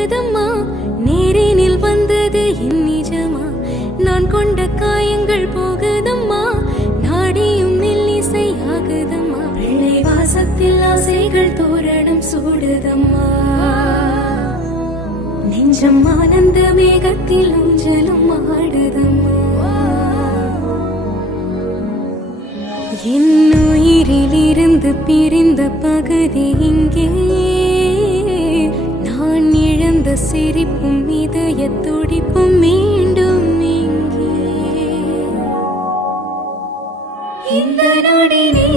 போகுதம்மா, நேரினில் வந்தது என் நிஜமா, நான் கொண்ட காயங்கள் போகுதம்மா, நாடியும் மெல்லிசை ஆகுதம்மா, பிள்ளை வாசத்தில் ஆசைகள் தோரணம் சூடுதம்மா, நெஞ்சம் ஆனந்த மேகத்தில் ஊஞ்சலும் ஆடுதம்மா. என் உயிரிலிருந்து பிரிந்த பகுதி இங்கே, நான் இழந்த சிரிப்பும் இதய துடிப்பும் மீண்டும் இங்கே. இந்த நொடி நீ